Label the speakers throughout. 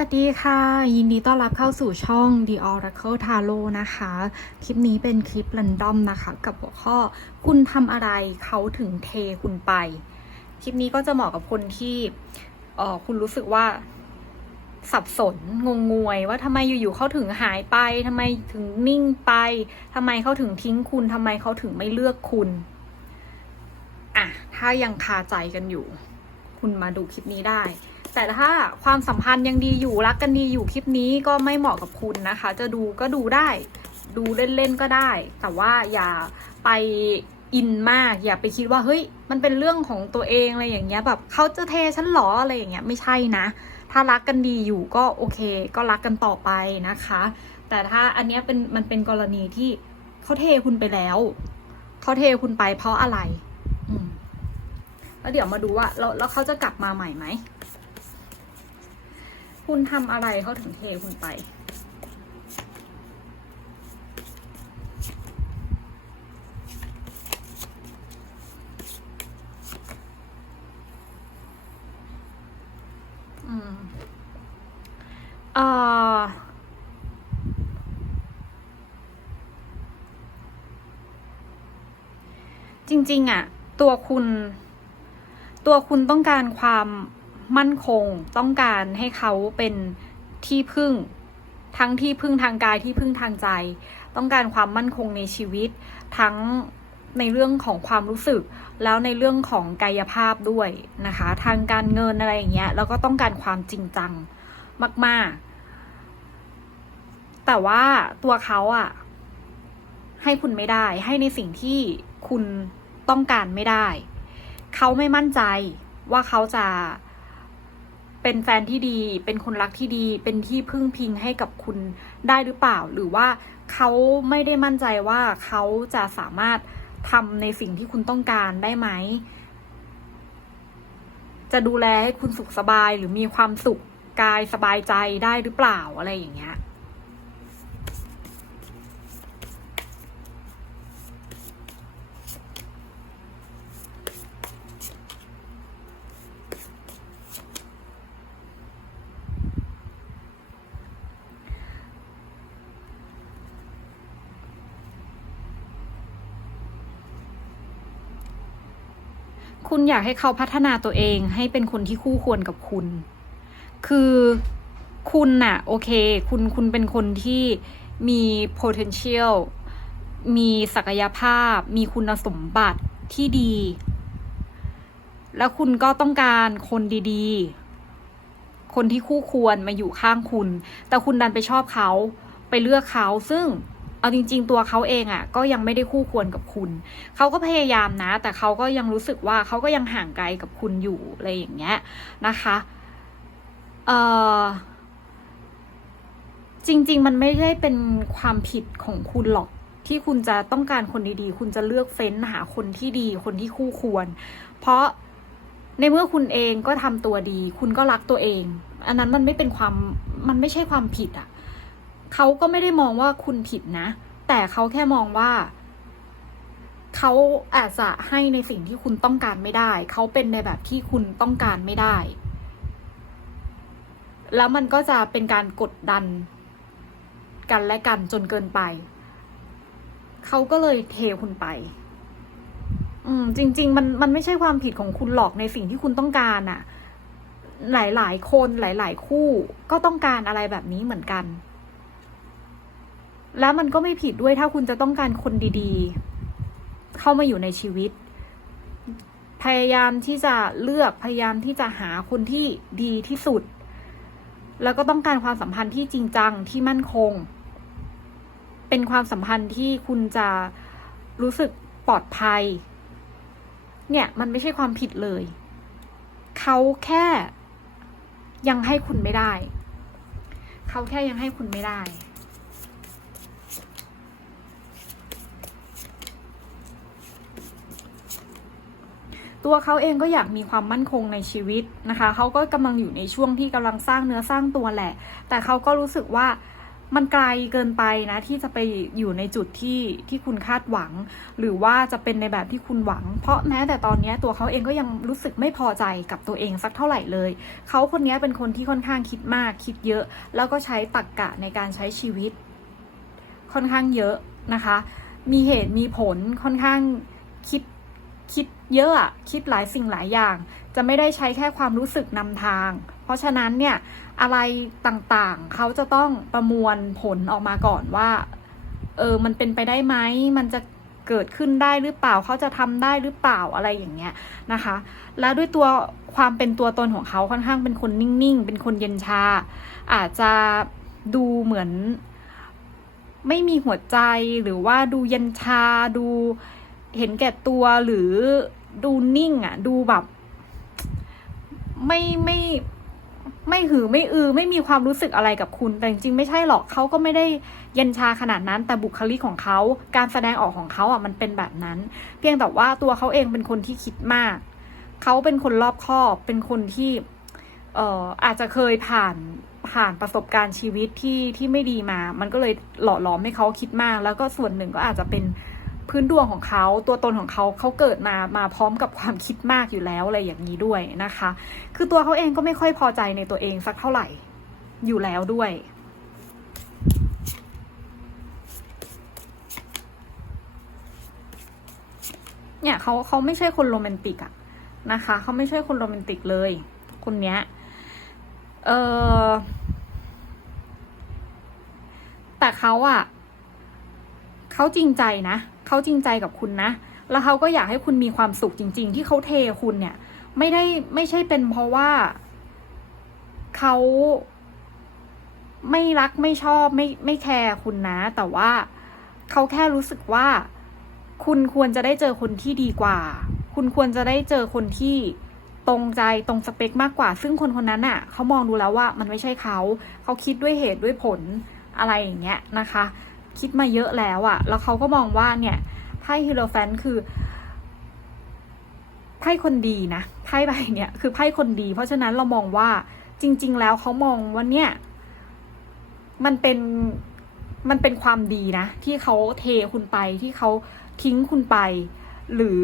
Speaker 1: วัสดีค่ะ ยินดีต้อนรับเข้าสู่ช่อง The Oracle Tarot นะคะ คลิปนี้เป็นคลิป r รนดอมนะคะ กับหัวข้อคุณทำอะไรเขาถึงเทคุณไป คลิปนี้ก็จะเหมาะกับคนที่เออคุณรู้สึกว่า สับสนงงงวย ว่าทำไมอยู่ๆเขาถึงหายไปทำไมถึงนิ่งไปทำไมเขาถึงทิ้งคุณทำไมเขาถึงไม่เลือกคุณอะถ้ายังคาใจกันอยู่ คุณมาดูคลิปนี้ได้ แต่ถ้าความสัมพันธ์ยังดีอยู่รักกันดีอยู่คลิปนี้ก็ไม่เหมาะกับคุณนะคะ จะดูก็ดูได้ ดูเล่นๆก็ได้ แต่ว่าอย่าไปอินมาก อย่าไปคิดว่าเฮ้ย มันเป็นเรื่องของตัวเองอะไรอย่างเงี้ยแบบเขาจะเทฉันหรออะไรอย่างเงี้ยไม่ใช่นะ ถ้ารักกันดีอยู่ก็โอเค ก็รักกันต่อไปนะคะ แต่ถ้าอันเนี้ยเป็นมันเป็นกรณีที่เขาเทคุณไปแล้วเขาเทคุณไปเพราะอะไร อืมแล้วเดี๋ยวมาดูว่าแล้วแล้วเขาจะกลับมาใหม่ไหม คุณทำอะไรเขาถึงเทคุณไป อืมเอ่อจริง ๆอะตัวคุณ ตัวคุณต้องการความ มั่นคงต้องการให้เขาเป็นที่พึ่ง ทั้งที่พึ่งทางกายที่พึ่งทางใจ ต้องการความมั่นคงในชีวิต ทั้งในเรื่องของความรู้สึก แล้วในเรื่องของกายภาพด้วยนะคะ ทางการเงินอะไรอย่างเงี้ยแล้วก็ต้องการความจริงจังมาก ๆ แต่ว่าตัวเขาอะให้คุณไม่ได้ ให้ในสิ่งที่คุณต้องการไม่ได้ เขาไม่มั่นใจว่าเขาจะ เป็นแฟนที่ดี เป็นคนรักที่ดี เป็นที่พึ่งพิงให้กับคุณได้หรือเปล่า หรือว่าเขาไม่ได้มั่นใจว่าเขาจะสามารถทำในสิ่งที่คุณต้องการได้ไหม จะดูแลให้คุณสุขสบายหรือมีความสุขกายสบายใจได้หรือเปล่าอะไรอย่างเงี้ย คุณอยากให้เขาพัฒนาตัวเองให้เป็นคนที่คู่ควรกับคุณ คือคุณน่ะ โอเค คุณคุณเป็นคนที่มี potential มีศักยภาพ มีคุณสมบัติที่ดี แล้วคุณก็ต้องการคนดีๆ คนที่คู่ควรมาอยู่ข้างคุณ แต่คุณดันไปชอบเขา ไปเลือกเขา ซึ่ง เอาจริง ๆ ตัวเขาเองอะ่ะ ก็ยังไม่ได้คู่ควรกับคุณ เขาก็พยายามนะ แต่เขาก็ยังรู้สึกว่าเขาก็ยังห่างไกลกับคุณอยู่อะไรอย่างเงี้ยนะคะเอ่อจริง ๆ มันไม่ได้เป็นความผิดของคุณหรอกที่คุณจะต้องการคนดีๆ คุณจะเลือกเฟ้นหาคนที่ดี คนที่คู่ควร เพราะในเมื่อคุณเองก็ทำตัวดี คุณก็รักตัวเอง อันนั้นมันไม่เป็นความ มันไม่ใช่ความผิดอะ่ะ เขาก็ไม่ได้มองว่าคุณผิดนะ แต่เขาแค่มองว่า เขาอาจจะให้ในสิ่งที่คุณต้องการไม่ได้ เขาเป็นในแบบที่คุณต้องการไม่ได้ แล้วมันก็จะเป็นการกดดัน กันและกันจนเกินไป เขาก็เลยเทคุณไป อืม จริง ๆ มันมันไม่ใช่ความผิดของคุณหรอกในสิ่งที่คุณต้องการอะหลาย ๆ คนหลาย ๆ คู่ก็ต้องการอะไรแบบนี้เหมือนกัน แล้วมันก็ไม่ผิดด้วยถ้าคุณจะต้องการคนดีๆ เข้ามาอยู่ในชีวิต พยายามที่จะเลือกพยายามที่จะหาคนที่ดีที่สุด แล้วก็ต้องการความสัมพันธ์ที่จริงจังที่มั่นคง เป็นความสัมพันธ์ที่คุณจะรู้สึกปลอดภัย เนี่ยมันไม่ใช่ความผิดเลย เขาแค่ยังให้คุณไม่ได้ เขาแค่ยังให้คุณไม่ได้ ตัวเขาเองก็อยากมีความมั่นคงในชีวิตนะคะ เขาก็กำลังอยู่ในช่วงที่กำลังสร้างเนื้อสร้างตัวแหละ แต่เขาก็รู้สึกว่ามันไกลเกินไปนะ ที่จะไปอยู่ในจุดที่ที่คุณคาดหวัง หรือว่าจะเป็นในแบบที่คุณหวัง เพราะแม้แต่ตอนนี้ตัวเขาเองก็ยังรู้สึกไม่พอใจกับตัวเองสักเท่าไหร่เลย เขาคนนี้เป็นคนที่ค่อนข้างคิดมากคิดเยอะ แล้วก็ใช้ตรรกกะในการใช้ชีวิต ค่อนข้างเยอะนะคะ มีเหตุมีผลค่อนข้างคิด คิดเยอะคิดหลายสิ่งหลายอย่าง จะไม่ได้ใช้แค่ความรู้สึกนำทาง เพราะฉะนั้นเนี่ยอะไรต่างๆ เขาจะต้องประมวลผลออกมาก่อนว่า เออ มันเป็นไปได้ไหม มันจะเกิดขึ้นได้หรือเปล่า เขาจะทำได้หรือเปล่าอะไรอย่างเงี้ยนะคะ แล้วด้วยตัวความเป็นตัวตนของเขาค่อนข้างเป็นคนนิ่งๆ เป็นคนเย็นชา อาจจะดูเหมือน ไม่มีหัวใจหรือว่าดูเย็นชาดู เห็นแก่ตัวหรือดูนิ่งอะ่ะ ดูแบบ ไม่ไม่ไม่หือไม่อือ ไม่มีความรู้สึกอะไรกับคุณ แต่จริงๆไม่ใช่หรอกเขาก็ไม่ได้เย็นชาขนาดนั้น แต่บุคลิกของเขาการแสดงออกของเขาอะมันเป็นแบบนั้น เพียงแต่ว่าตัวเขาเองเป็นคนที่คิดมากเขาเป็นคนรอบคอบเป็นคนที่เอ่ออาจจะเคยผ่านผ่านประสบการณ์ชีวิตที่ที่ไม่ดีมา มันก็เลยหล่อหลอมให้เขาคิดมาก แล้วก็ส่วนหนึ่งก็อาจจะเป็น พื้นดวงของเขาตัวตนของเขาเขาเกิดมามาพร้อมกับความคิดมากอยู่แล้วอะไรอย่างนี้ด้วยนะคะ คือตัวเขาเองก็ไม่ค่อยพอใจในตัวเองสักเท่าไหร่อยู่แล้วด้วยเนี่ยเขาเขาไม่ใช่คนโรแมนติกอะนะคะเขาไม่ใช่คนโรแมนติกเลยคนเนี้ยเออแต่เขาอะ เขาจริงใจนะเขาจริงใจกับคุณนะ แล้วเขาก็อยากให้คุณมีความสุขจริง ๆ ที่เขาเทคุณเนี่ย ไม่ได้ไม่ใช่เป็นเพราะว่าเขาไม่รักไม่ชอบไม่ไม่แคร์คุณนะ แต่ว่าเขาแค่รู้สึกว่า คุณควรจะได้เจอคนที่ดีกว่า คุณควรจะได้เจอคนที่ตรงใจตรงสเปคมากกว่า ซึ่งคนคนนั้นอะเขามองดูแล้วว่ามันไม่ใช่เขา เขาคิดด้วยเหตุด้วยผลอะไรอย่างเงี้ยนะคะ คิดมาเยอะแล้วอะ่ะแล้วเขาก็มองว่าเนี่ยไพ่ฮิโรแฟนคือไพ่คนดีนะไพ่ใบเนี่ยคือไพ่คนดี เพราะฉะนั้นเรามองว่าจริง ๆ แล้วเขามองว่าเนี่ย มันเป็นมันเป็นความดีนะ ที่เขาเทคุณไปที่เขาทิ้งคุณไป หรือ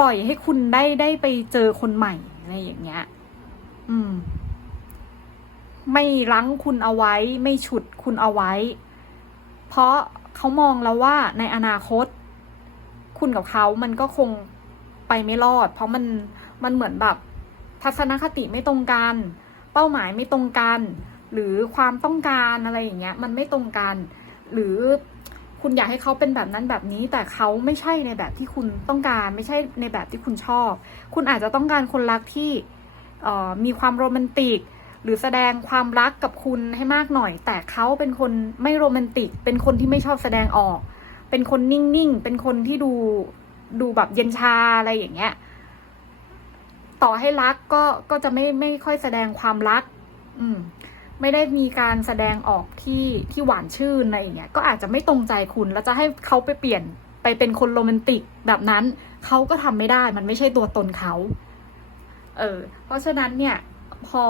Speaker 1: ปล่อยให้คุณได้ได้ไปเจอคนใหม่อะไรอย่างเงี้ย อืม ไม่รั้งคุณเอาไว้ ไม่ฉุดคุณเอาไว้ เพราะเขามองแล้วว่าในอนาคต คุณกับเขามันก็คงไปไม่รอด เพราะมันมันเหมือนแบบทัศนคติไม่ตรงกัน เป้าหมายไม่ตรงกัน หรือความต้องการอะไรอย่างเงี้ย มันไม่ตรงกัน หรือคุณอยากให้เขาเป็นแบบนั้นแบบนี้ แต่เขาไม่ใช่ในแบบที่คุณต้องการ ไม่ใช่ในแบบที่คุณชอบ คุณอาจจะต้องการคนรักที่มีความโรแมนติก รือแสดงความรักกับคุณให้มากหน่อย แต่เขาเป็นคนไม่โรแมนติก เป็นคนที่ไม่ชอบแสดงออก เป็นคนนิ่งๆ เป็นคนที่ดูดูแบบเย็นชาอะไรอย่างเงี้ย ต่อให้รักก็ก็จะไม่ไม่ค่อยแสดงความรัก อืม ไม่ได้มีการแสดงออกที่ที่หวานชื่นอะไรอย่างเงี้ย ก็อาจจะไม่ตรงใจคุณ แล้วจะให้เขาไปเปลี่ยนไปเป็นคนโรแมนติกแบบนั้น เขาก็ทำไม่ได้ มันไม่ใช่ตัวตนเขา เออ เพราะฉะนั้นเนี่ย พอ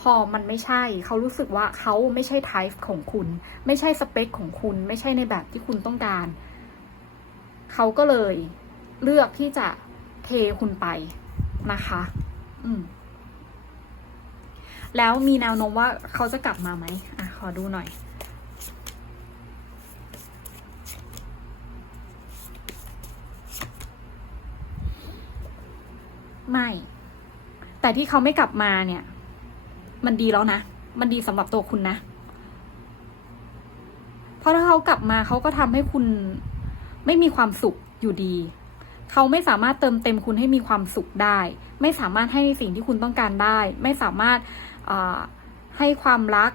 Speaker 1: พอมันไม่ใช่ เขารู้สึกว่าเขาไม่ใช่ไทป์ของคุณ ไม่ใช่สเปคของคุณ ไม่ใช่ในแบบที่คุณต้องการ เขาก็เลยเลือกที่จะเทคุณไปนะคะ อืม แล้วมีแนวโน้มว่าเขาจะกลับมาไหมอะ ขอดูหน่อยไม่ แต่ที่เขาไม่กลับมาเนี่ย มันดีแล้วนะ มันดีสำหรับตัวคุณนะ เพราะถ้าเขากลับมาเขาก็ทำให้คุณไม่มีความสุขอยู่ดี เขาไม่สามารถเติมเต็มคุณให้มีความสุขได้ ไม่สามารถให้สิ่งที่คุณต้องการได้ ไม่สามารถให้ความรัก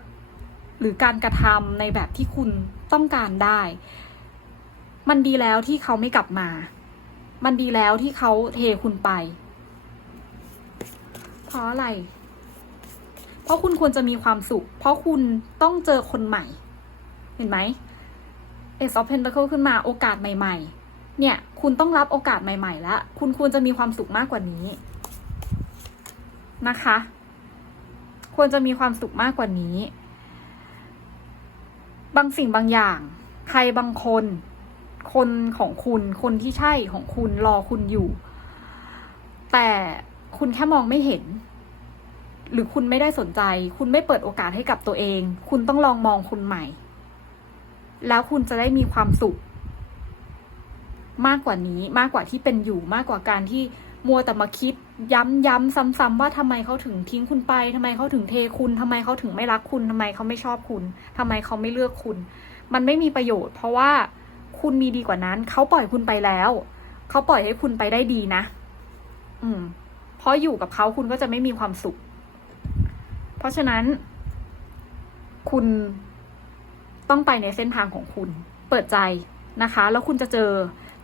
Speaker 1: หรือการกระทำในแบบที่คุณต้องการได้ มันดีแล้วที่เขาไม่กลับมา มันดีแล้วที่เขาเทคุณไป เพราะอะไร เพราะคุณควรจะมีความสุข เพราะคุณต้องเจอคนใหม่ เห็นไหม Ace of Pentacle ขึ้นมาโอกาสใหม่ ๆ เนี่ย คุณต้องรับโอกาสใหม่ๆแล้วคุณควรจะมีความสุขมากกว่านี้นะคะ ควรจะมีความสุขมากกว่านี้ บางสิ่งบางอย่าง ใครบางคน คนของคุณ คนที่ใช่ของคุณรอคุณอยู่ แต่ คุณแค่มองไม่เห็น หรือคุณไม่ได้สนใจ คุณไม่เปิดโอกาสให้กับตัวเอง คุณต้องลองมองคนใหม่ แล้วคุณจะได้มีความสุข มากกว่านี้มากกว่าที่เป็นอยู่มากกว่าการที่มัวแต่มาคิด ย้ำย้ำซ้ำๆว่าทำไมเขาถึงทิ้งคุณไปทำไมเขาถึงเทคุณทำไมเขาถึงไม่รักคุณทำไมเขาไม่ชอบคุณทำไมเขาไม่เลือกคุณ มันไม่มีประโยชน์ เพราะว่าคุณมีดีกว่านั้น เขาปล่อยคุณไปแล้ว เขาปล่อยให้คุณไปได้ดีนะ อืม เพราะอยู่กับเขาคุณก็จะไม่มีความสุข เพราะฉะนั้น คุณต้องไปในเส้นทางของคุณ เปิดใจนะคะ แล้วคุณจะเจอ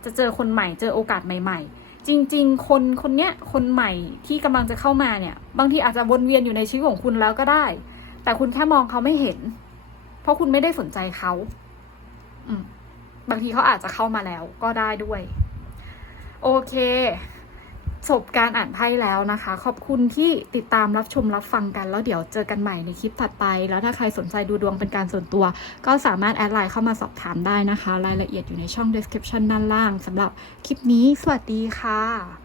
Speaker 1: จะเจอคนใหม่ เจอโอกาสใหม่ ๆ จริง ๆ คนคนเนี้ยคนใหม่ที่กำลังจะเข้ามาเนี่ย บางทีอาจจะวนเวียนอยู่ในชีวิตของคุณแล้วก็ได้ แต่คุณแค่มองเขาไม่เห็น เพราะคุณไม่ได้สนใจเขาอืมบางทีเขาอาจจะเข้ามาแล้วก็ได้ด้วย โอเค จบการอ่านไพ่แล้วนะคะ ขอบคุณที่ติดตามรับชมรับฟังกัน แล้วเดี๋ยวเจอกันใหม่ในคลิปถัดไป แล้วถ้าใครสนใจดูดวงเป็นการส่วนตัว ก็สามารถแอดไลน์เข้ามาสอบถามได้นะคะ รายละเอียดอยู่ในช่อง description ด้านล่างสำหรับคลิปนี้ สวัสดีค่ะ